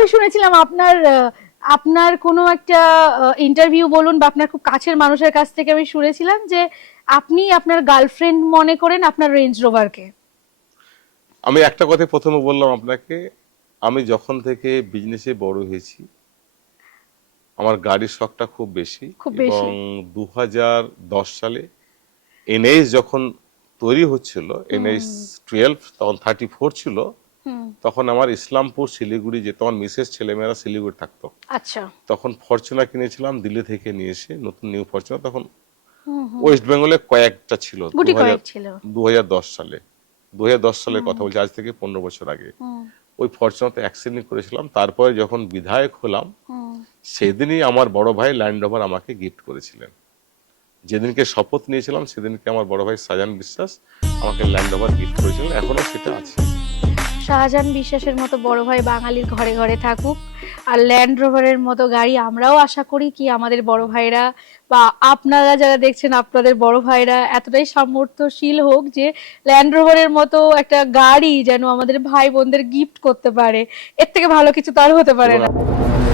আমি শুনেছিলাম আপনার আপনার কোনো একটা ইন্টারভিউ বলুন বা আপনার খুব কাছের মানুষের কাছ থেকে আমি শুনেছিলাম যে আপনি আপনার গার্লফ্রেন্ড মনে করেন আপনার রেঞ্জ রোভারকে। আমি একটা কথা প্রথমে বললাম আপনাকে, আমি যখন থেকে বিজনেসে বড় হয়েছি আমার গাড়ির শখটা খুব বেশি। খুব এবং বেশি। 2010 সালে এনএইচ যখন তৈরি হচ্ছিল, এনএইচ 12 তখন 34 ছিল, হুম। তখন আমার ইসলামপুর শিলিগুড়ি যে তখন মিসেস ছেলেমেয়েরা শিলিগুড়ি থাকতো, আচ্ছা। তখন ফরচুনার কিনেছিলাম দিল্লি থেকে নিয়ে এসে, নতুন নিউ ফরচুনার। তখন হুম হুম। ওয়েস্ট বেঙ্গলে কয়েকটা ছিল। গুটি কয়েক ছিল। 2010 সালে, 2010 সালের কথা বলছি, আজ থেকে 15 বছর আগে। হুম ওই ফরচুনাতে অ্যাক্সিডেন্ট করেছিলাম। তারপরে যখন বিধায়ক হলাম হুম। সেদিনই আমার বড় ভাই ল্যান্ড রোভার আমাকে গিফট করেছিলেন। যেদিনকে শপথ নিয়েছিলাম সেদিনকে আমার বড় ভাই শাহজাহান বিশ্বাস আমাকে ল্যান্ড রোভার গিফট করেছিলেন, এখনো সেটা আছে। শাহজাহান বিশ্বাসের মতো বড় ভাই বাঙালির ঘরে ঘরে থাকুক। আর ল্যান্ড রোভারের মতো গাড়ি আমরাও আশা করি কি আমাদের বড় ভাইরা বা আপনারা যারা দেখছেন আপনাদের বড় ভাইরা এতটাই সামর্থ্যশীল হোক যে ল্যান্ড রোভারের মতো একটা গাড়ি যেন আমাদের ভাই বোনদের গিফট করতে পারে। এর থেকে ভালো কিছু তো আর হতে পারে এবং না।